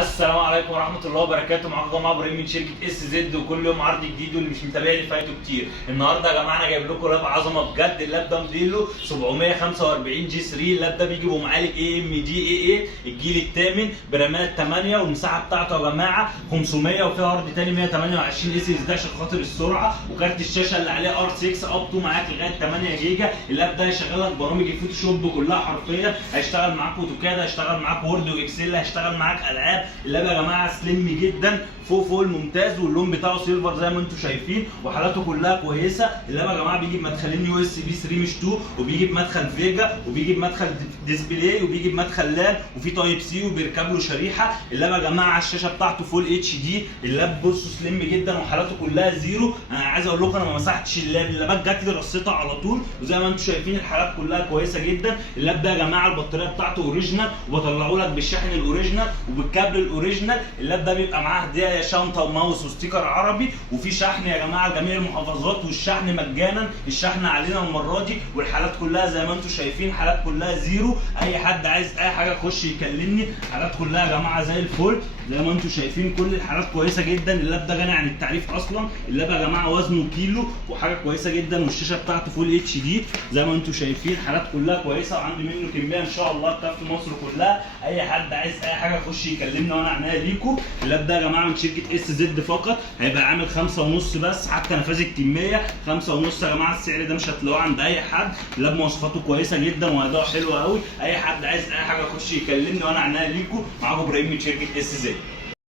السلام عليكم ورحمه الله وبركاته. معاكم جماعه ابراهيم من شركه اس زد، وكل يوم عرض جديد، واللي مش متابعني فايته كتير. النهارده يا جماعه انا جايب لكم لاب عظمه بجد. اللاب ده موديله 745 جي 3. اللاب ده بيجي بمعالج اي ام دي اي الجيل الثامن برامات 8، والمساحه بتاعته يا جماعه 500، وفيها هارد تاني 128 اس اس دي عشان خاطر السرعه، وكارت الشاشه اللي عليه ار 6 اب تو معاك لغايه 8 جيجا. اللاب ده هيشغل لك برامج الفوتوشوب كلها حرفيا، هيشتغل معاك اوتوكاد، هيشتغل معاك وورد واكسل، هيشتغل معاك العاب. اللاب يا جماعه سليم جدا، فوق الممتاز، واللون بتاعه سيلفر زي ما انتم شايفين، وحالاته كلها كويسه. اللاب يا جماعه بيجي بمدخلين يو اس بي 3 مش 2، وبيجي بمدخل فيجا، وبيجي بمدخل ديسبلاي، وبيجي بمدخل لان، وفي تايب سي، وبيركب له شريحه. اللاب يا جماعه على الشاشه بتاعته فول اتش دي. اللاب بصوا سليم جدا، وحالاته كلها زيرو. انا عايز اقول لكم انا ما مسحتش اللاب، اللابات جات لي رصيتها على طول، وزي ما انتم شايفين الحالات كلها كويسه جدا. اللاب ده يا جماعه البطاريه بتاعته اوريجينال، وبطلعه لك بالشحن الاوريجينال وبالكابل الاوريجينال. اللاب ده بيبقى معاه هديه شنطه وماوس وستيكر عربي، وفي شحن يا جماعه لجميع المحافظات، والشحن مجانا. الشحن علينا المره دي، والحالات كلها زي ما انتم شايفين حالات كلها زيرو. اي حد عايز اي حاجه يخش يكلمني. حالات كلها يا جماعه زي الفل زي ما انتم شايفين، كل الحالات كويسه جدا. اللاب ده غني عن التعريف اصلا. اللاب يا جماعه وزنه كيلو، وحاجه كويسه جدا، والشاشه بتاعته فول اتش دي زي ما انتم شايفين. حالات كلها كويسه، وعندي منه كميه ان شاء الله تكفي مصر كلها. اي حد عايز اي حاجه يخش يكلمني وانا عنيا ليكم. اللاب ده يا جماعه من شركه اس زد فقط، هيبقى عامل 5.5 بس، حتى نفاذ الكميه 5.5 يا جماعه. السعر ده مش هتلاقوه عند اي حد. اللاب مواصفاته كويسه جدا، واداؤه حلو قوي. اي حد عايز اي حاجه يخش يكلمني وانا عنيا ليكم. معاكم ابراهيم من شركه اس زد.